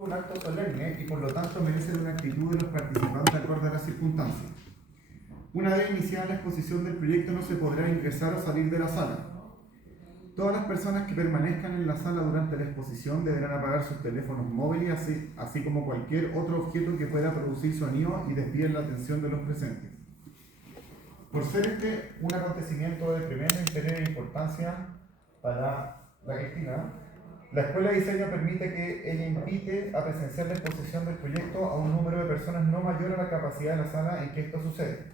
Un acto solemne y por lo tanto merecen una actitud de los participantes acorde a las circunstancias. Una vez iniciada la exposición del proyecto no se podrá ingresar o salir de la sala. Todas las personas que permanezcan en la sala durante la exposición deberán apagar sus teléfonos móviles, así como cualquier otro objeto que pueda producir sonido y desvíe la atención de los presentes. Por ser este un acontecimiento de tremenda interés e importancia para la Cristina, la Escuela de Diseño permite que ella invite a presenciar la exposición del proyecto a un número de personas no mayor a la capacidad de la sala en que esto sucede.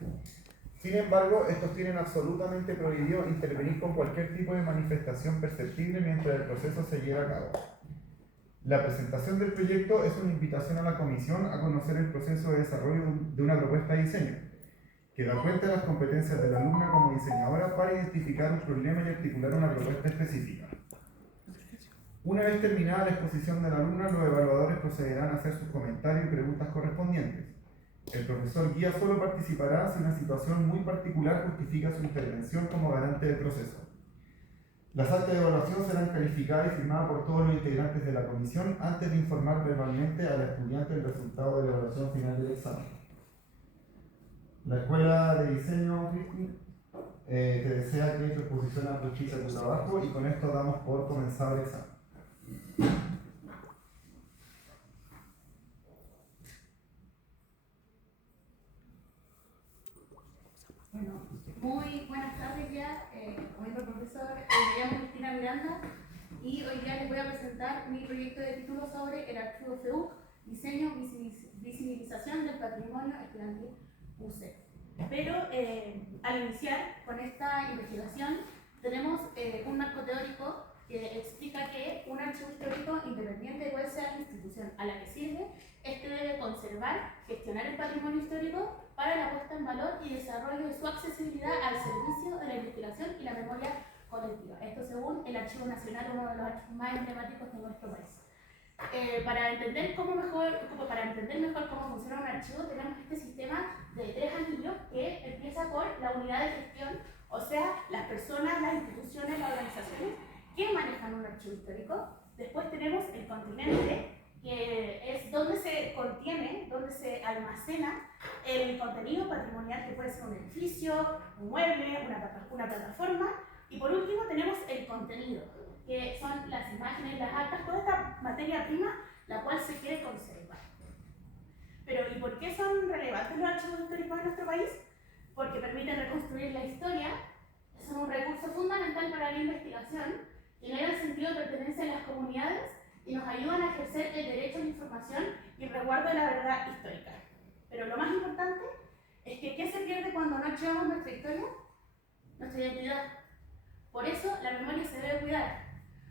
Sin embargo, estos tienen absolutamente prohibido intervenir con cualquier tipo de manifestación perceptible mientras el proceso se lleva a cabo. La presentación del proyecto es una invitación a la comisión a conocer el proceso de desarrollo de una propuesta de diseño, que da cuenta de las competencias de la alumna como diseñadora para identificar un problema y articular una propuesta específica. Una vez terminada la exposición de la alumna, los evaluadores procederán a hacer sus comentarios y preguntas correspondientes. El profesor guía solo participará si una situación muy particular justifica su intervención como garante del proceso. Las actas de evaluación serán calificadas y firmadas por todos los integrantes de la comisión antes de informar verbalmente al estudiante el resultado de la evaluación final del examen. La Escuela de Diseño, Cristi, te desea que tu exposición aproveche tu trabajo y con esto damos por comenzado el examen. Bueno, muy buenas tardes ya, como dijo el profesor, me llamo Cristina Miranda y hoy día les voy a presentar mi proyecto de título sobre el archivo FEUC, Diseño, Visibilización del Patrimonio Estudiantil UC. Pero al iniciar con esta investigación tenemos un marco teórico que explica que un archivo histórico, independiente de cuál sea la institución a la que sirve, este debe conservar, gestionar el patrimonio histórico para la puesta en valor y desarrollo de su accesibilidad al servicio de la investigación y la memoria colectiva. Esto según el Archivo Nacional, uno de los archivos más emblemáticos de nuestro país. Para entender mejor cómo funciona un archivo, tenemos este sistema de 3 anillos que empieza por la unidad de gestión, o sea, las personas, las instituciones, las organizaciones que manejan un archivo histórico. Después tenemos el continente, que es donde se contiene, donde se almacena el contenido patrimonial, que puede ser un edificio, un mueble, una plataforma. Y por último tenemos el contenido, que son las imágenes, las actas, toda esta materia prima, la cual se quiere conservar. Pero ¿y por qué son relevantes los archivos históricos en nuestro país? Porque permiten reconstruir la historia, son un recurso fundamental para la investigación, generan sentido de pertenencia en las comunidades y nos ayudan a ejercer el derecho a la información y el resguardo de la verdad histórica. Pero lo más importante es que ¿qué se pierde cuando no archivamos nuestra historia? Nuestra identidad. Por eso la memoria se debe cuidar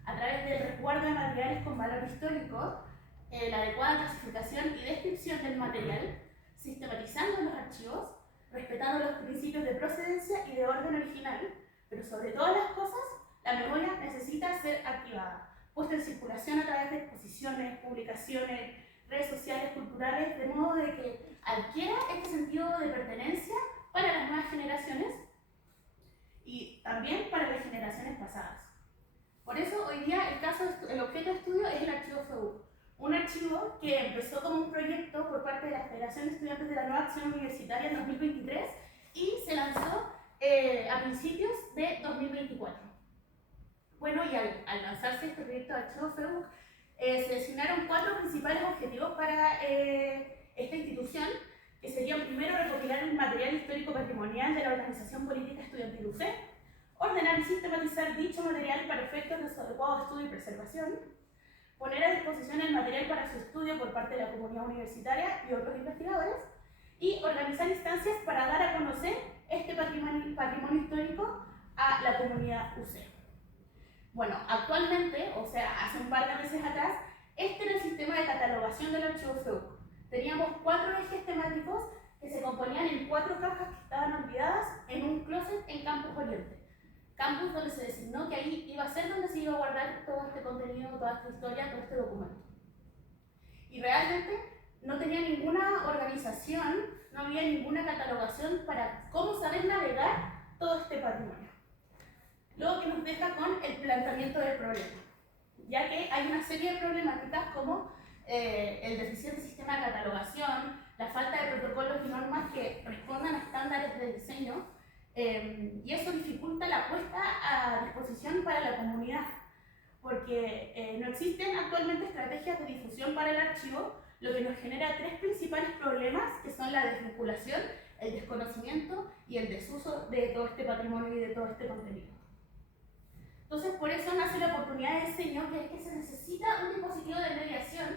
a través del resguardo de materiales con valor histórico, la adecuada clasificación y descripción del material, sistematizando los archivos, respetando los principios de procedencia y de orden original, pero sobre todas las cosas, la memoria necesita ser activada, puesta en circulación a través de exposiciones, publicaciones, redes sociales, culturales, de modo de que adquiera este sentido de pertenencia para las nuevas generaciones y también para las generaciones pasadas. Por eso hoy día el objeto de estudio es el archivo FEUC, un archivo que empezó como un proyecto por parte de la Federación de Estudiantes de la Nueva Acción Universitaria en 2023 y se lanzó a principios de 2024. Bueno, y al lanzarse este proyecto de archivo FEUC, se designaron 4 principales objetivos para esta institución, que serían primero recopilar el material histórico patrimonial de la Organización Política Estudiantil UC, ordenar y sistematizar dicho material para efectos de su adecuado estudio y preservación, poner a disposición el material para su estudio por parte de la comunidad universitaria y otros investigadores, y organizar instancias para dar a conocer este patrimonio histórico a la comunidad UC. Bueno, actualmente, o sea, hace un par de meses atrás, este era el sistema de catalogación del archivo FEUC. Teníamos 4 ejes temáticos que se componían en 4 cajas que estaban olvidadas en un closet en Campus Oriente. Campus donde se designó que ahí iba a ser donde se iba a guardar todo este contenido, toda esta historia, todo este documento. Y realmente no tenía ninguna organización, no había ninguna catalogación para cómo saber navegar todo este patrimonio. Lo que nos deja con el planteamiento del problema, ya que hay una serie de problemáticas como diseño, y eso dificulta la puesta a disposición para la comunidad, porque no existen actualmente estrategias de difusión para el archivo, lo que nos genera tres principales problemas, que son la desvinculación, el desconocimiento y el desuso de todo este patrimonio y de todo este contenido. Entonces, por eso nace la oportunidad de diseño, que es que se necesita un dispositivo de mediación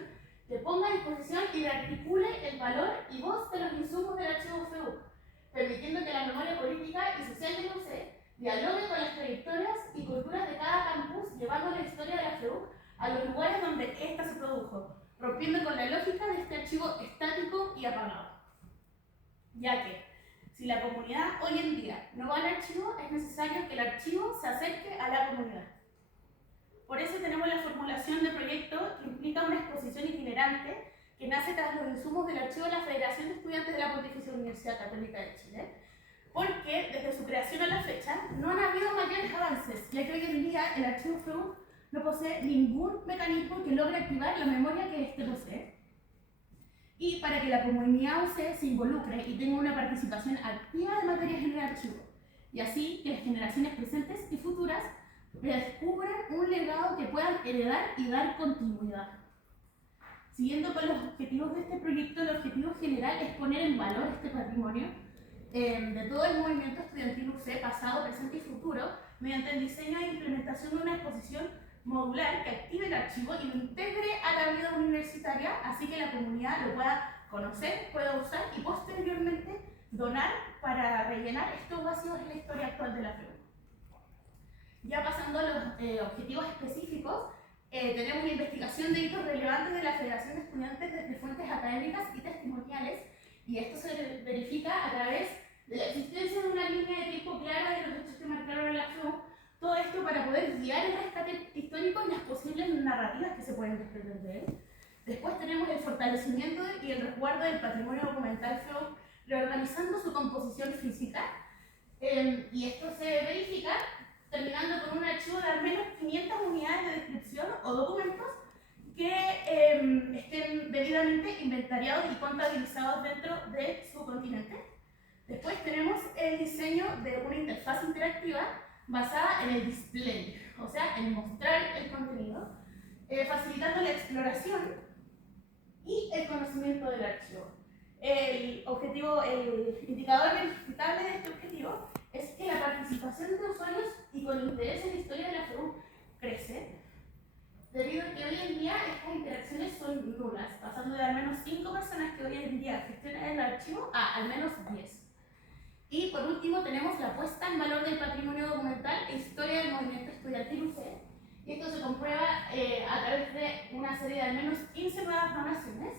que ponga a disposición y articule el valor y voz de los insumos del archivo FEUC, permitiendo que la memoria política y social del UC dialogue con las trayectorias y culturas de cada campus, llevando la historia de la FEUC a los lugares donde ésta se produjo, rompiendo con la lógica de este archivo estático y apagado. Ya que, si la comunidad hoy en día no va al archivo, es necesario que el archivo se acerque a la comunidad. Por eso tenemos la formulación de proyecto que implica una exposición itinerante que nace tras los insumos del archivo de la Federación de Estudiantes de la Pontificia Universidad Católica de Chile, porque desde su creación a la fecha no han habido mayores avances, ya que hoy en día el archivo FEUC no posee ningún mecanismo que logre activar la memoria que éste posee. Y para que la comunidad UC se involucre y tenga una participación activa de materias en el archivo, y así que las generaciones presentes y futuras descubran un legado que puedan heredar y dar continuidad. Siguiendo con los objetivos de este proyecto, el objetivo general es poner en valor este patrimonio de todo el movimiento estudiantil UC, pasado, presente y futuro, mediante el diseño e implementación de una exposición modular que active el archivo y lo integre a la vida universitaria, así que la comunidad lo pueda conocer, pueda usar y posteriormente donar para rellenar estos vacíos en la historia actual de la FEUC. Ya pasando a los objetivos específicos, tenemos la investigación de hitos relevantes de la Federación de Estudiantes desde fuentes académicas y testimoniales, y esto se verifica a través de la existencia de una línea de tiempo clara de los hechos que marcaron la FEUC. Todo esto para poder guiar el rescate histórico y las posibles narrativas que se pueden desprender de él. Después tenemos el fortalecimiento y el resguardo del patrimonio documental FEUC, reorganizando su composición física, y esto se verifica terminando con un archivo de al menos 500 unidades de descripción o documentos que estén debidamente inventariados y contabilizados dentro de su continente. Después tenemos el diseño de una interfaz interactiva basada en el display, o sea, en mostrar el contenido, facilitando la exploración y el conocimiento del archivo. El indicador verificable de este objetivo es que la participación de usuarios y con interés en la historia de la FEUC crece, debido a que hoy en día estas interacciones son nulas, pasando de al menos 5 personas que hoy en día gestionan el archivo a al menos 10. Y por último tenemos la puesta en valor del patrimonio documental e historia del movimiento estudiantil UC. Y esto se comprueba a través de una serie de al menos 15 nuevas donaciones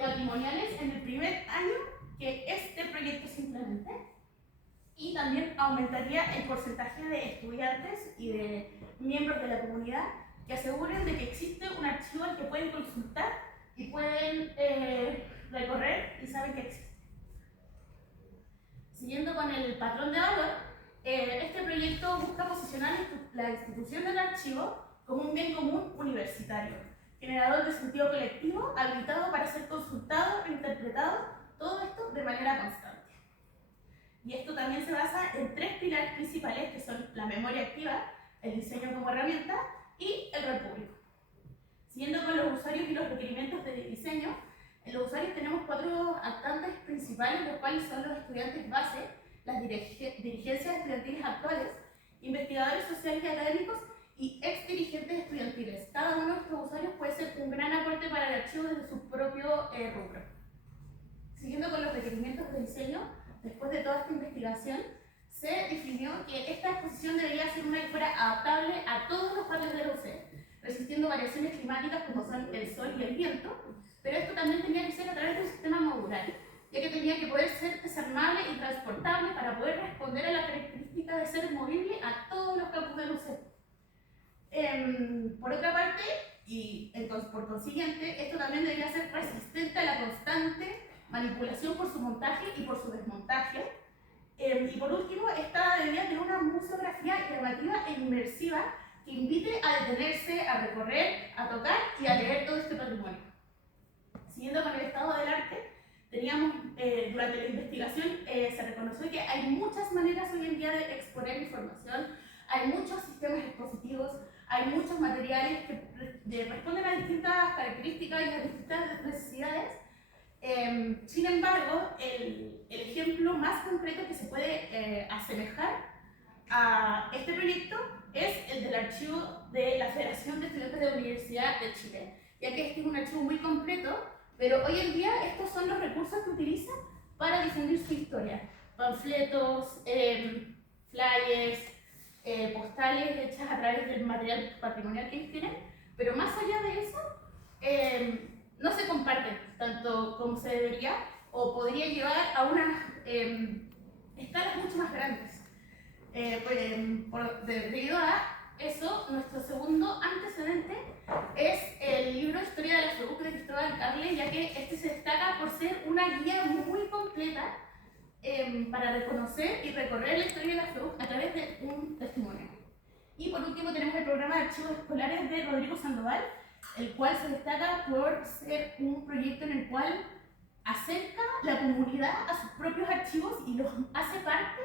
patrimoniales en el primer año que este proyecto se implemente. Y también aumentaría el porcentaje de estudiantes y de miembros de la comunidad que aseguren de que existe un archivo al que pueden consultar y pueden recorrer y saben que existe. Siguiendo con el patrón de valor, este proyecto busca posicionar la institución del archivo como un bien común universitario, generador de sentido colectivo, habilitado para ser consultado e interpretado, todo esto de manera constante. Y esto también se basa en 3 pilares principales, que son la memoria activa, el diseño como herramienta y el rol público. Siguiendo con los usuarios y los requerimientos de diseño, en los usuarios tenemos 4 actantes principales, los cuales son los estudiantes base, las dirigencias estudiantiles actuales, investigadores sociales y académicos y ex dirigentes estudiantiles. Cada uno de estos usuarios puede ser un gran aporte para el archivo desde su propio rubro. Siguiendo con los requerimientos de diseño, después de toda esta investigación, se definió que esta exposición debería ser una que fuera adaptable a todos los patios del UC, resistiendo variaciones climáticas como son el sol y el viento, pero esto también tenía que ser a través de un sistema modular, ya que tenía que poder ser desarmable y transportable para poder responder a la característica de ser movible a todos los campus del UC. Por otra parte, y por consiguiente, esto también debería ser resistente a la constante manipulación por su montaje y por su desmontaje. Y por último, esta debería tener una museografía llamativa e inmersiva que invite a detenerse, a recorrer, a tocar y a leer todo este patrimonio. Siguiendo con el estado del arte, teníamos durante la investigación se reconoció que hay muchas maneras hoy en día de exponer información, hay muchos sistemas expositivos, hay muchos materiales que responden a distintas características y a distintas necesidades. Sin embargo, el ejemplo más concreto que se puede asemejar a este proyecto es el del archivo de la Federación de Estudiantes de la Universidad de Chile, ya que este es un archivo muy completo, pero hoy en día estos son los recursos que utilizan para difundir su historia. Panfletos, flyers, postales hechas a través del material patrimonial que ellos tienen, pero más allá de eso, no se comparten tanto como se debería o podría llevar a unas escalas mucho más grandes. Debido a eso, nuestro segundo antecedente es el libro Historia de la FEUC de Cristóbal Carle, ya que este se destaca por ser una guía muy completa para reconocer y recorrer la historia de la FEUC a través de un testimonio. Y por último tenemos el programa de archivos escolares de Rodrigo Sandoval, el cual se destaca por ser un proyecto en el cual acerca la comunidad a sus propios archivos y los hace parte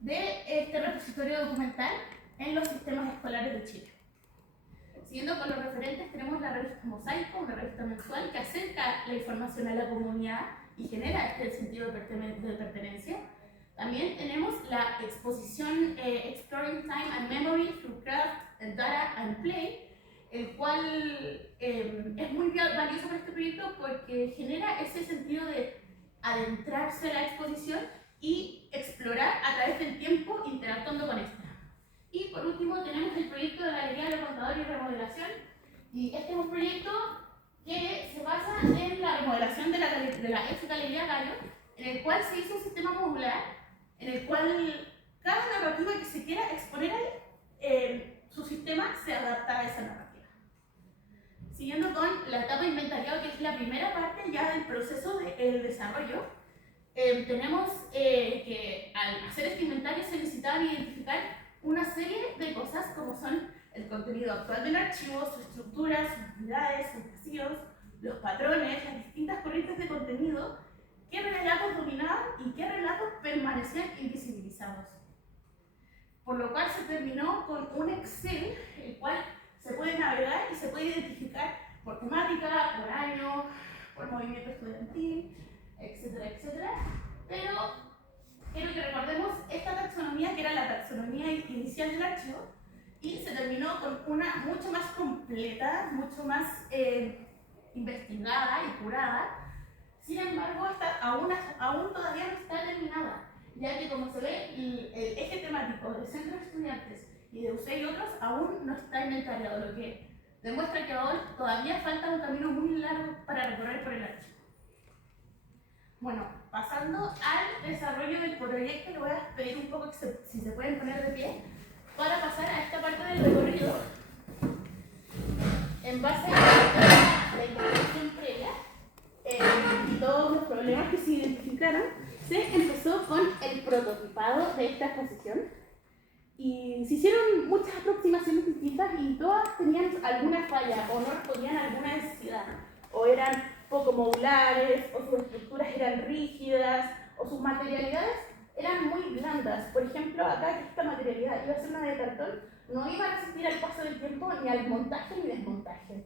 de este repositorio documental en los sistemas escolares de Chile. Siguiendo con los referentes, tenemos la revista Mosaico, una revista mensual que acerca la información a la comunidad y genera este sentido de pertenencia. También tenemos la exposición Exploring Time and Memory through Craft, Data and Play, el cual es muy valioso para este proyecto porque genera ese sentido de adentrarse a la exposición y explorar a través del tiempo interactuando con esta. Y por último tenemos el proyecto de Galería de Contador y Remodelación, y este es un proyecto que se basa en la remodelación de la ex Galería Gallo, en el cual se hizo un sistema modular, en el cual cada narrativa que se quiera exponer ahí, su sistema se adapta a esa narrativa. Siguiendo con la etapa de inventariado, que es la primera parte ya del proceso del desarrollo, tenemos que al hacer este inventario se necesitaban identificar una serie de cosas como son el contenido actual del archivo, su estructura, sus unidades, sus vacíos, los patrones, las distintas corrientes de contenido, qué relatos dominaban y qué relatos permanecían invisibilizados. Por lo cual se terminó con un Excel, el cual se puede navegar y se puede identificar por temática, por año, por movimiento estudiantil, etcétera, etcétera. Pero quiero que recordemos esta taxonomía, que era la taxonomía inicial del archivo, y se terminó con una mucho más completa, mucho más investigada y curada. Sin embargo, aún todavía no está terminada, ya que como se ve, el eje temático de centros de estudiantes y de UCE y otros aún no está inventariado, lo que demuestra que aún todavía falta un camino muy largo para recorrer por el archivo. Bueno, pasando al desarrollo del proyecto, le voy a pedir un poco que si se pueden poner de pie para pasar a esta parte del recorrido. En base a la investigación previa y todos los problemas que se identificaron, se empezó con el prototipado de esta exposición y se hicieron muchas aproximaciones distintas y todas tenían alguna falla o no respondían a alguna necesidad, o eran poco modulares, o sus estructuras eran rígidas, o sus materialidades eran muy blandas. Por ejemplo, acá que esta materialidad iba a ser una de cartón, no iba a resistir al paso del tiempo ni al montaje ni desmontaje.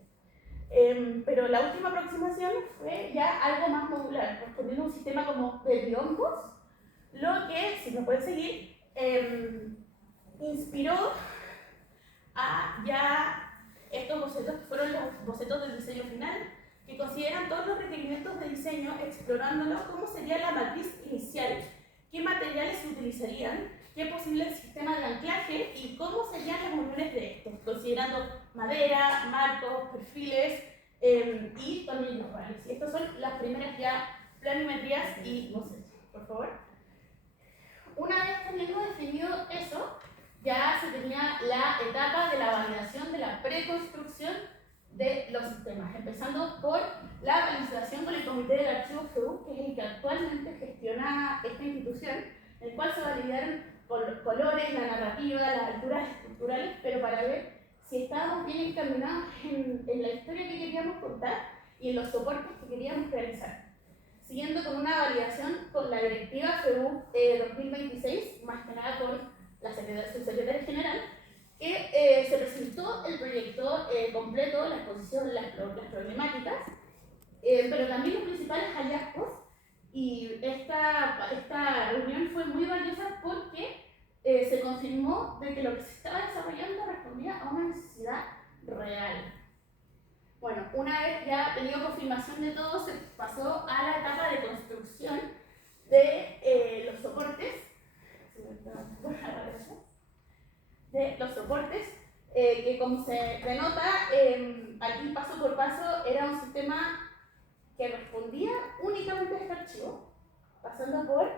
Pero la última aproximación fue ya algo más modular, respondiendo a un sistema como de biombos, lo que, si me pueden seguir, inspiró a ya estos bocetos que fueron los bocetos del diseño final, que consideran todos los requerimientos de diseño, explorándolo cómo sería la matriz inicial, qué materiales se utilizarían, qué posible sistema de anclaje y cómo serían las uniones de estos, considerando madera, marcos, perfiles y tornillos reales. Y estas son las primeras ya planimetrías y bocetos. Por favor. Una vez teniendo definido eso, ya se tenía la etapa de la validación de la preconstrucción de los sistemas, empezando por la validación con el Comité del Archivo FEUC, que es el que actualmente gestiona esta institución, en el cual se validaron colores, la narrativa, las alturas estructurales, pero para ver si estábamos bien encaminados en la historia que queríamos contar y en los soportes que queríamos realizar. siguiendo con una validación con la directiva FEU 2026, más que nada con su secretaria general, que se presentó el proyecto completo, la exposición, las problemáticas, pero también los principales hallazgos. Y esta reunión fue muy valiosa porque se confirmó de que lo que se estaba desarrollando respondía a una necesidad real. Bueno, una vez ya tenido confirmación de todo, se pasó a la etapa de construcción de los soportes. Que como se denota, aquí paso por paso era un sistema que respondía únicamente a este archivo, pasando por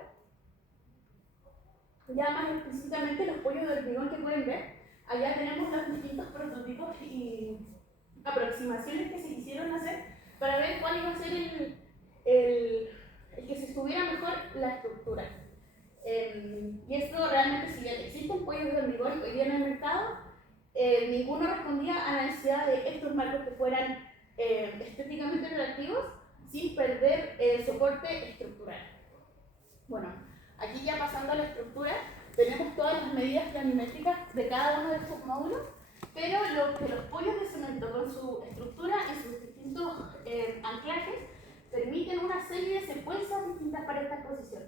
ya más específicamente los pollos de hormigón que pueden ver. Allá tenemos los distintos prototipos y aproximaciones que se quisieron hacer para ver cuál iba a ser el que se estuviera mejor la estructura. Y esto realmente, si bien existen pollos de hormigón hoy día en el mercado, ninguno respondía a la necesidad de estos marcos que fueran estéticamente atractivos sin perder el soporte estructural. Bueno, aquí ya pasando a la estructura, tenemos todas las medidas planimétricas de cada uno de estos módulos, pero los pollos de cemento con su estructura y sus distintos anclajes permiten una serie de secuencias distintas para esta exposición.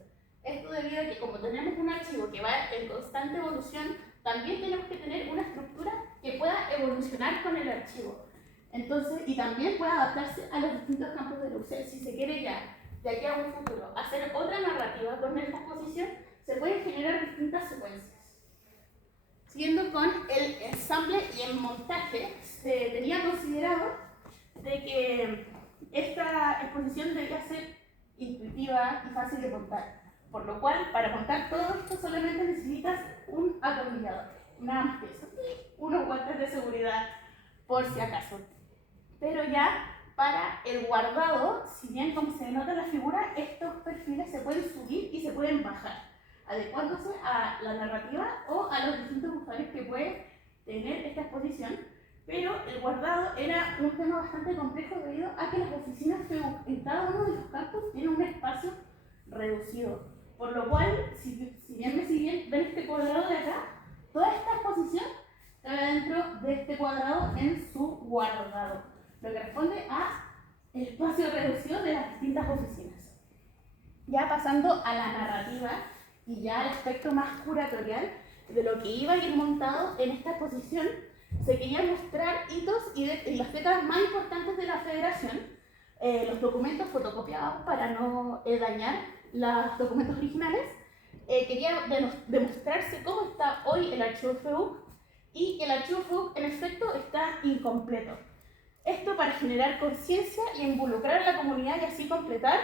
Esto debido a que como tenemos un archivo que va en constante evolución, también tenemos que tener una estructura que pueda evolucionar con el archivo. Entonces, y también pueda adaptarse a los distintos campos de luz. Si se quiere ya, de aquí a un futuro, hacer otra narrativa con esta exposición, se pueden generar distintas secuencias. Siguiendo con el ensamble y el montaje, se tenía considerado de que esta exposición debía ser intuitiva y fácil de montar. Por lo cual, para montar todo esto solamente necesitas un atornillador, nada más que eso, y unos guantes de seguridad por si acaso. Pero ya para el guardado, si bien como se denota en la figura, estos perfiles se pueden subir y se pueden bajar, adecuándose a la narrativa o a los distintos usuarios que puede tener esta exposición. Pero el guardado era un tema bastante complejo debido a que las oficinas FEU en cada uno de los campos tienen un espacio reducido. Por lo cual, si bien me siguen, ven este cuadrado de acá, toda esta exposición cabe dentro de este cuadrado en su guardado, lo que responde a el espacio reducido de las distintas oficinas. Ya pasando a la narrativa y ya al aspecto más curatorial de lo que iba a ir montado en esta exposición, se querían mostrar hitos y las décadas más importantes de la federación, los documentos fotocopiados para no dañar los documentos originales. Quería demostrarse cómo está hoy el archivo FEUC y que el archivo FEUC en efecto está incompleto. Esto para generar conciencia y involucrar a la comunidad y así completar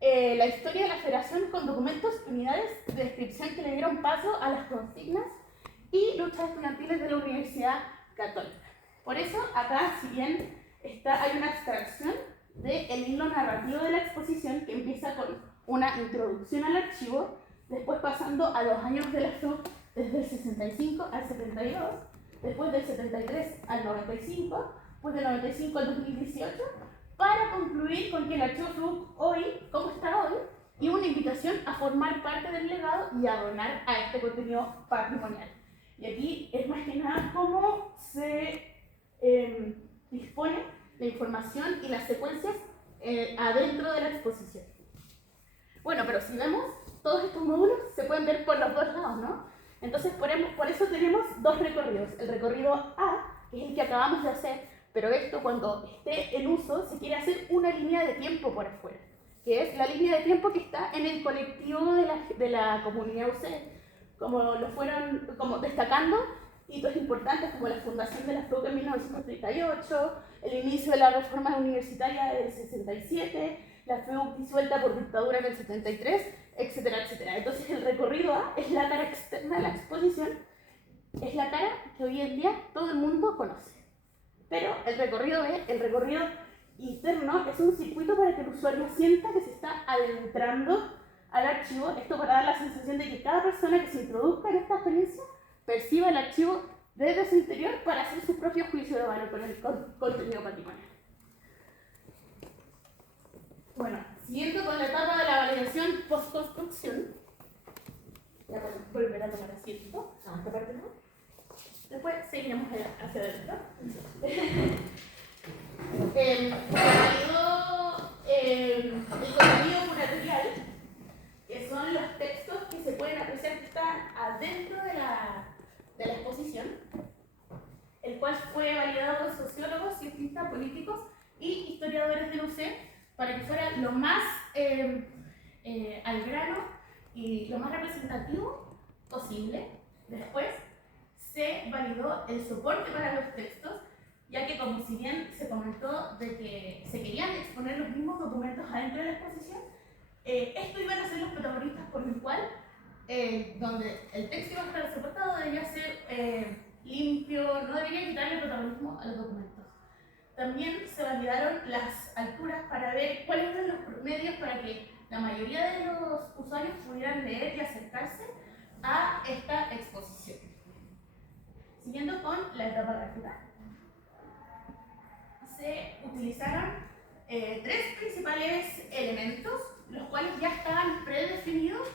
la historia de la federación con documentos y unidades de descripción que le dieron paso a las consignas y luchas estudiantiles de la Universidad Católica. Por eso acá, si bien hay una abstracción del hilo narrativo de la exposición que empieza con una introducción al archivo, después pasando a los años de la FEUC desde el 65 al 72, después del 73 al 95, después del 95 al 2018, para concluir con que el archivo FEUC hoy, como está hoy, y una invitación a formar parte del legado y a donar a este contenido patrimonial. Y aquí es más que nada cómo se dispone la información y las secuencias adentro de la exposición. Bueno, pero si vemos, todos estos módulos se pueden ver por los dos lados, ¿no? Entonces, por eso tenemos dos recorridos. El recorrido A, que es el que acabamos de hacer, pero esto cuando esté en uso se quiere hacer una línea de tiempo por afuera, que es la línea de tiempo que está en el colectivo de la comunidad UC, como destacando hitos importantes como la fundación de la FEUC en 1938, el inicio de la reforma universitaria del 67, la FEUC disuelta por dictadura en el 73, etcétera, etcétera. Entonces el recorrido A es la cara externa de la exposición, es la cara que hoy en día todo el mundo conoce. Pero el recorrido B, el recorrido interno, es un circuito para que el usuario sienta que se está adentrando al archivo, esto para dar la sensación de que cada persona que se introduzca en esta experiencia perciba el archivo desde su interior para hacer su propio juicio de valor con el contenido patrimonial. Bueno, Siguiendo con la etapa de la validación post-construcción, ya volverá a tomar asiento. Esta parte no. Después seguiremos hacia adentro. Validó el contenido curatorial, que son los textos que se pueden apreciar que están adentro de la exposición, el cual fue validado por sociólogos, cientistas, políticos y historiadores del UC para que fuera lo más al grano y lo más representativo posible. Después se validó el soporte para los textos, ya que como si bien se comentó de que se querían exponer los mismos documentos adentro de la exposición, esto iban a ser los protagonistas, por lo cual donde el texto iba a estar soportado debía ser limpio, no debería quitarle protagonismo a los documentos. También se validaron las alturas para ver cuáles eran los medios para que la mayoría de los usuarios pudieran leer y acercarse a esta exposición. Siguiendo con la etapa gráfica, se utilizaron tres principales elementos, los cuales ya estaban predefinidos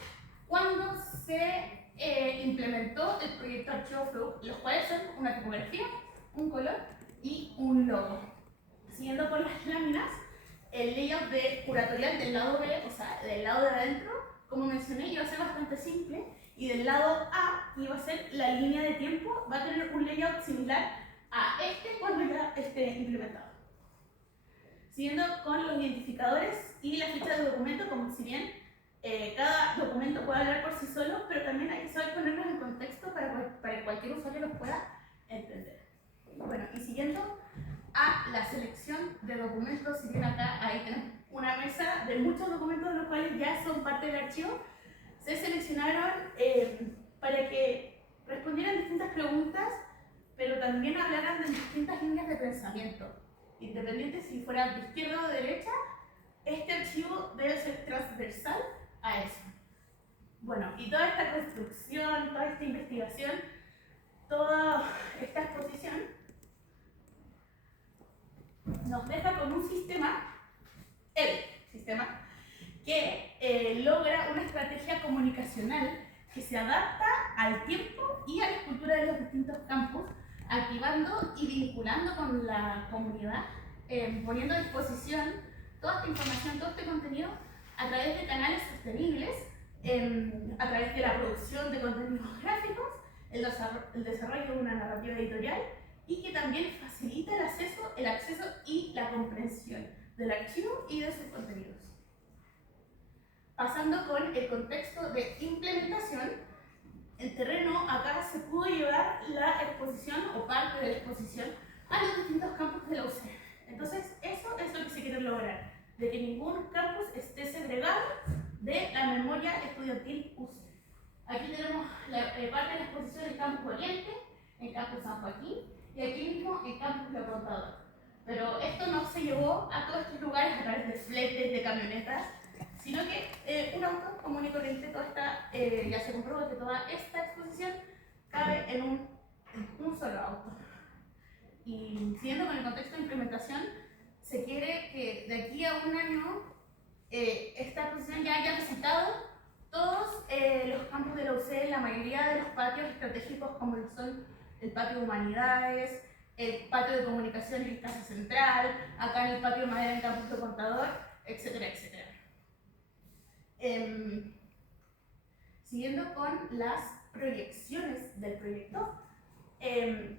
cuando se implementó el proyecto Archivo Flow, los cuales son una tipografía, un color y un logo. Siguiendo con las láminas, el layout curatorial del lado B, o sea, del lado de adentro, como mencioné, iba a ser bastante simple, y del lado A, que iba a ser la línea de tiempo, va a tener un layout similar a este cuando ya esté implementado. Siguiendo con los identificadores y la ficha de documento, como si bien cada documento puede hablar por sí solo, pero también hay que saber ponerlos en contexto para que cualquier usuario los pueda entender. Bueno, y siguiendo a la selección de documentos, si bien acá ahí tenemos una mesa de muchos documentos de los cuales ya son parte del archivo, se seleccionaron para que respondieran distintas preguntas, pero también hablaran de distintas líneas de pensamiento. Independiente si fuera de izquierda o de derecha, este archivo debe ser transversal a eso. Bueno, y toda esta construcción, toda esta investigación, toda esta exposición nos deja con un sistema, el sistema, que logra una estrategia comunicacional que se adapta al tiempo y a la cultura de los distintos campus, activando y vinculando con la comunidad, poniendo a disposición toda esta información, todo este contenido a través de canales sostenibles, a través de la producción de contenidos gráficos, el desarrollo de una narrativa editorial y que también facilita el acceso y la comprensión del archivo y de sus contenidos. Pasando con el contexto de implementación, el terreno acá se pudo llevar la exposición o parte de la exposición a los distintos campus de la UC. Entonces, eso es lo que se quiere lograr, de que ningún campus esté segregado de la memoria estudiantil UC. Aquí tenemos parte de la exposición del campus Oriente, el campus San Joaquín y aquí mismo el campus La Contadora. Pero esto no se llevó a todos estos lugares a través de fletes, de camionetas, sino que un auto común y corriente, ya se comprobó que toda esta exposición cabe en un solo auto. Y siguiendo con el contexto de implementación, se quiere que de aquí a un año esta exposición ya haya visitado todos los campus de la UC, la mayoría de los patios estratégicos como son el patio de Humanidades, el patio de Comunicaciones en Casa Central, acá en el patio de Madera en Campus de Contador, etcétera, etcétera. Siguiendo con las proyecciones del proyecto, se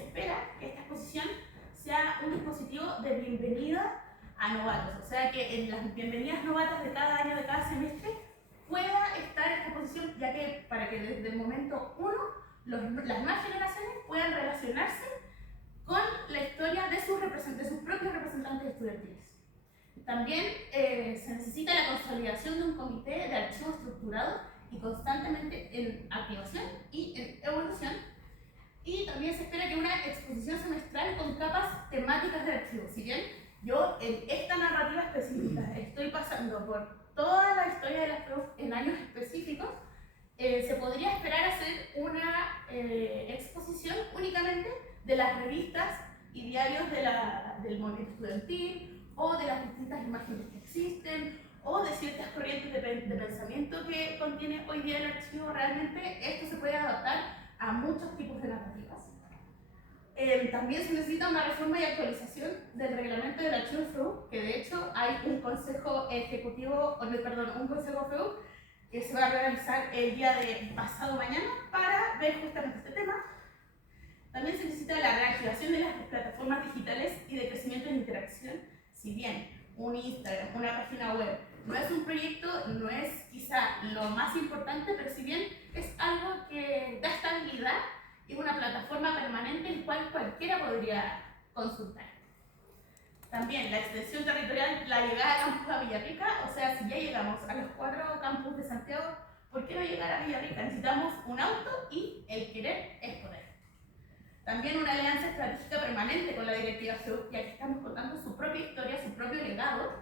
espera que esta exposición sea un dispositivo de bienvenida a novatos, o sea que en las bienvenidas novatas de cada año, de cada semestre, pueda estar esta exposición, ya que para que desde el momento 1 las nuevas generaciones puedan relacionarse con la historia de sus propios representantes estudiantiles. También se necesita la consolidación de un comité de archivo estructurado y constantemente en activación y en evolución. Y también se espera que una exposición semestral con capas temáticas de archivo. Si bien yo en esta narrativa específica estoy pasando por toda la historia de las PROF en años específicos, se podría esperar hacer una exposición únicamente de las revistas y diarios del movimiento estudiantil, o de las distintas imágenes que existen, o de ciertas corrientes de pensamiento que contiene hoy día el archivo. Realmente esto se puede adaptar a muchos tipos de narrativas. También se necesita una reforma y actualización del reglamento del archivo FEUC, que de hecho hay un consejo ejecutivo, un consejo FEUC que se va a realizar el día de pasado mañana para ver justamente este tema. También se necesita la reactivación de las plataformas digitales y de crecimiento en interacción. Si bien un Instagram, una página web, no es un proyecto, no es quizá lo más importante, pero si bien es algo que da estabilidad y una plataforma permanente en la cual cualquiera podría consultar. También la extensión territorial, la llegada a campus a Villarrica, o sea, si ya llegamos a los 4 campus de Santiago, ¿por qué no llegar a Villarrica? Necesitamos un auto y el querer es poder. También una alianza estratégica permanente con la directiva FEUC, ya que estamos contando su propia historia, su propio legado.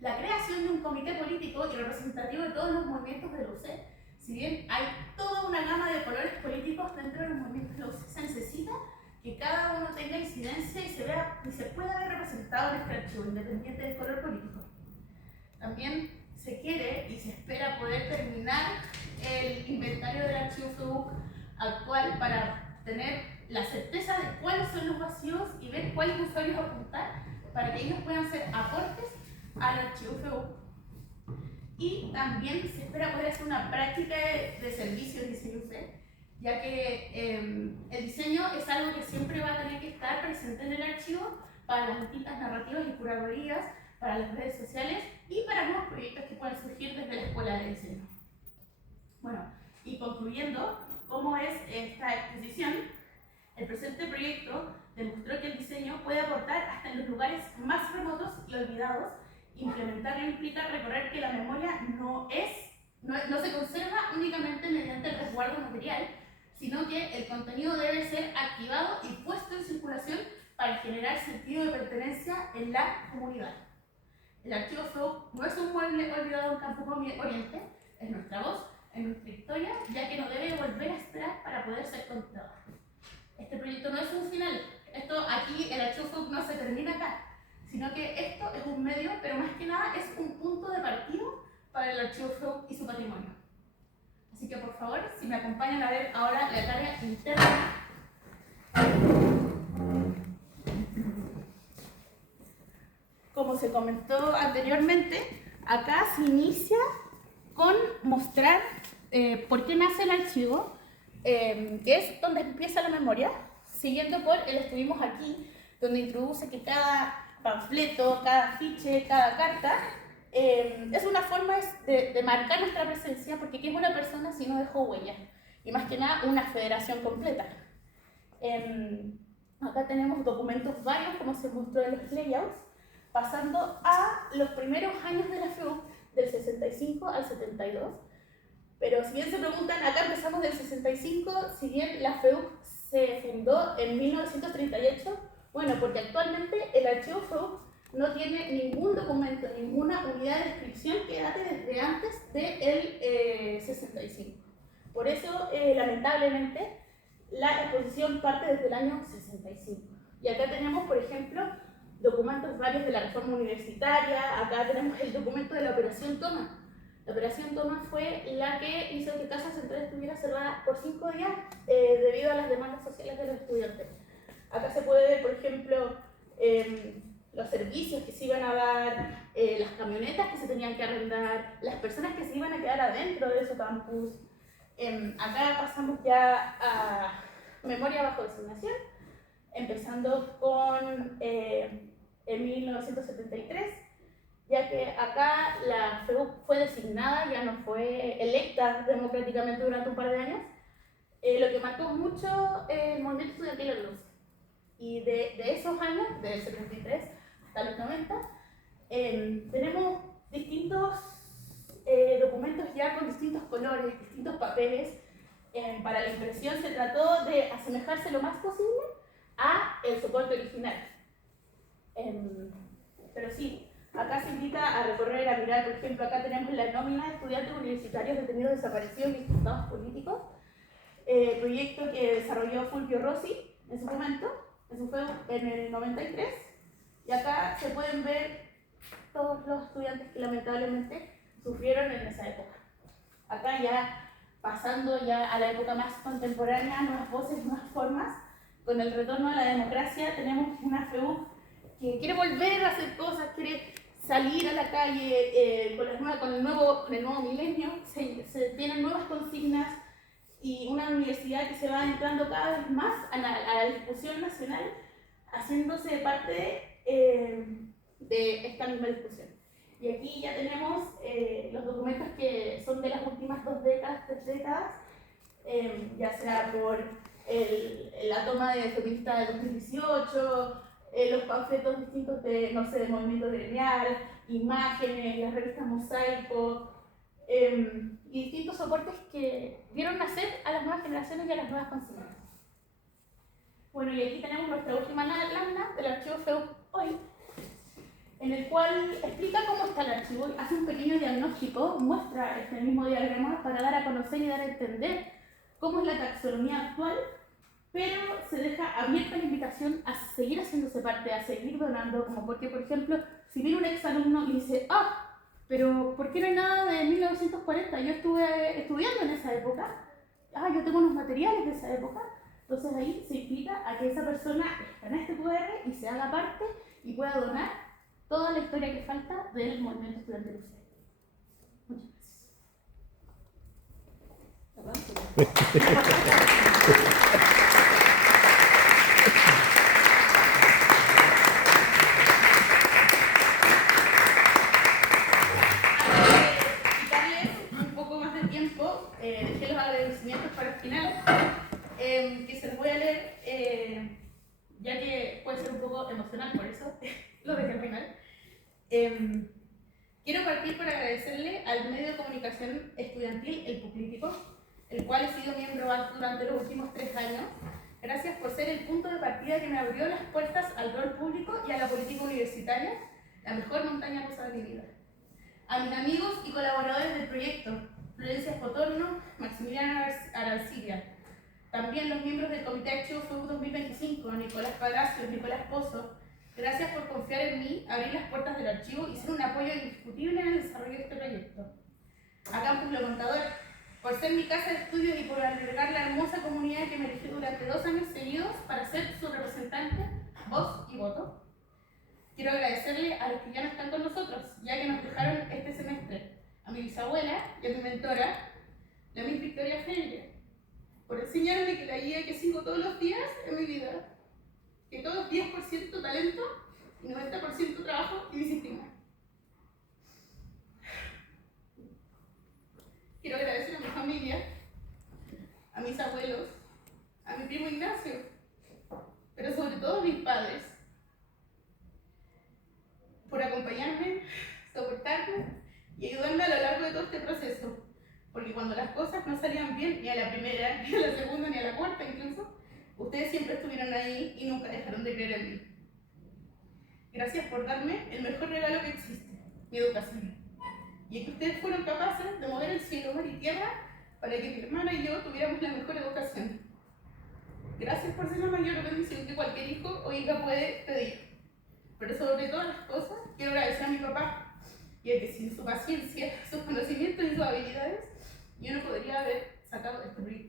La creación de un comité político y representativo de todos los movimientos de la UC. Si bien hay toda una gama de colores políticos dentro de los movimientos de la UC, se necesita que cada uno tenga incidencia y se pueda ver representado en este archivo, independiente del color político. También se quiere y se espera poder terminar el inventario del archivo FEUC actual para tener la certeza de cuáles son los vacíos y ver cuáles usuarios apuntar para que ellos puedan hacer aportes al archivo FEUC. Y también se espera poder hacer una práctica de servicio de diseño UC, ya que el diseño es algo que siempre va a tener que estar presente en el archivo para las distintas narrativas y curadurías, para las redes sociales y para nuevos proyectos que puedan surgir desde la escuela de diseño. Bueno, y concluyendo, ¿cómo es esta exposición? El presente proyecto demostró que el diseño puede aportar hasta en los lugares más remotos y olvidados. Implementarlo implica recorrer que la memoria no se conserva únicamente mediante el resguardo material, sino que el contenido debe ser activado y puesto en circulación para generar sentido de pertenencia en la comunidad. El archivo FEUC no es un mueble olvidado en Campus Oriente, es nuestra voz, es nuestra historia, ya que no debe volver a esperar para poder ser contada. Este proyecto no es un final, aquí el archivo FEUC no se termina acá, sino que esto es un medio, pero más que nada es un punto de partida para el archivo FEUC y su patrimonio. Así que por favor, si me acompañan a ver ahora la tarea interna. Como se comentó anteriormente, acá se inicia con mostrar por qué nace el archivo, que es donde empieza la memoria, siguiendo por el estuvimos aquí, donde introduce que cada panfleto, cada afiche, cada carta es una forma de marcar nuestra presencia, porque ¿qué es una persona si no dejó huella? Y más que nada una federación completa. Acá tenemos documentos varios, como se mostró en los layouts, pasando a los primeros años de la FEUC, del 65 al 72. Pero si bien se preguntan, acá empezamos del 65, si bien la FEUC se fundó en 1938, bueno, porque actualmente el archivo FEUC no tiene ningún documento, ninguna unidad de descripción que date desde antes del 65. Por eso, lamentablemente, la exposición parte desde el año 65. Y acá tenemos, por ejemplo, documentos varios de la reforma universitaria. Acá tenemos el documento de la Operación Toma. La Operación Toma fue la que hizo que Casa Central estuviera cerrada por 5 días debido a las demandas sociales de los estudiantes. Acá se puede ver, por ejemplo, los servicios que se iban a dar, las camionetas que se tenían que arrendar, las personas que se iban a quedar adentro de su campus. Acá pasamos ya a memoria bajo designación, empezando con en 1973, ya que acá la FEUC fue designada, ya no fue electa democráticamente durante un par de años, lo que marcó mucho el movimiento estudiantil en Rusia. Y de esos años, del 73 hasta los 90, tenemos distintos documentos ya con distintos colores, distintos papeles. Para la impresión se trató de asemejarse lo más posible a el soporte original. Pero sí, acá se invita a recorrer, a mirar, por ejemplo, acá tenemos la nómina de estudiantes universitarios detenidos, desaparecidos y expulsados políticos, proyecto que desarrolló Fulvio Rossi en su momento, eso fue en el 93, Y acá se pueden ver todos los estudiantes que lamentablemente sufrieron en esa época. Acá ya pasando ya a la época más contemporánea, nuevas voces, nuevas formas. Con el retorno a la democracia tenemos una FEUC que quiere volver a hacer cosas, quiere salir a la calle con el nuevo milenio, se tienen nuevas consignas y una universidad que se va entrando cada vez más a la discusión nacional, haciéndose parte de esta misma discusión. Y aquí ya tenemos los documentos que son de las últimas 2 décadas, 3 décadas, ya sea por la toma de feminista de 2018, los panfletos distintos de, no sé, del movimiento gremial, imágenes, las revistas Mosaico, y distintos soportes que dieron nacer a las nuevas generaciones y a las nuevas consignas. Bueno, y aquí tenemos nuestra última lámina del archivo FEUC hoy, en el cual explica cómo está el archivo, hace un pequeño diagnóstico, muestra este mismo diagrama para dar a conocer y dar a entender cómo es la taxonomía actual, pero se deja abierta la invitación a seguir haciéndose parte, a seguir donando, como porque, por ejemplo, si viene un exalumno y dice, pero ¿por qué no hay nada de 1940? Yo estuve estudiando en esa época, yo tengo unos materiales de esa época, entonces ahí se invita a que esa persona escanee este QR y se haga parte y pueda donar toda la historia que falta del movimiento estudiantil UC. Muchas gracias. Dejé los agradecimientos para el final, que se los voy a leer, ya que puede ser un poco emocional, por eso lo dejé al final. Quiero partir por agradecerle al medio de comunicación estudiantil, el Puclítico, el cual he sido miembro durante los últimos 3 años. Gracias por ser el punto de partida que me abrió las puertas al rol público y a la política universitaria, la mejor montaña rusa de mi vida. A mis amigos y colaboradores del proyecto, Florencia Potorno, Maximiliano Arancibia. También los miembros del Comité Archivo FEUC 2025, Nicolás Palacios, Nicolás Pozo. Gracias por confiar en mí, abrir las puertas del archivo y ser un apoyo indiscutible en el desarrollo de este proyecto. A Campus Lo Contador, por ser mi casa de estudios y por albergar la hermosa comunidad que me eligió durante 2 años seguidos para ser su representante, voz y voto. Quiero agradecerle a los que ya no están con nosotros, ya que nos dejaron este semestre. A mi bisabuela y a mi mentora, la Miss Victoria Freire, por enseñarme que la guía que sigo todos los días en mi vida, que todo es 10% talento y 90% trabajo y disciplina. Quiero agradecer a mi familia, a mis abuelos, a mi primo Ignacio, pero sobre todo a mis padres, por acompañarme, soportarme y ayudarme a lo largo de todo este proceso, porque cuando las cosas no salían bien, ni a la primera, ni a la segunda, ni a la cuarta incluso, ustedes siempre estuvieron ahí y nunca dejaron de creer en mí. Gracias por darme el mejor regalo que existe, mi educación. Y es que ustedes fueron capaces de mover el cielo, mar y tierra para que mi hermana y yo tuviéramos la mejor educación. Gracias por ser la mayor bendición que cualquier hijo o hija puede pedir. Pero sobre todas las cosas, quiero agradecer a mi papá, y es que sin su paciencia, sus conocimientos y sus habilidades, yo no podría haber sacado este proyecto.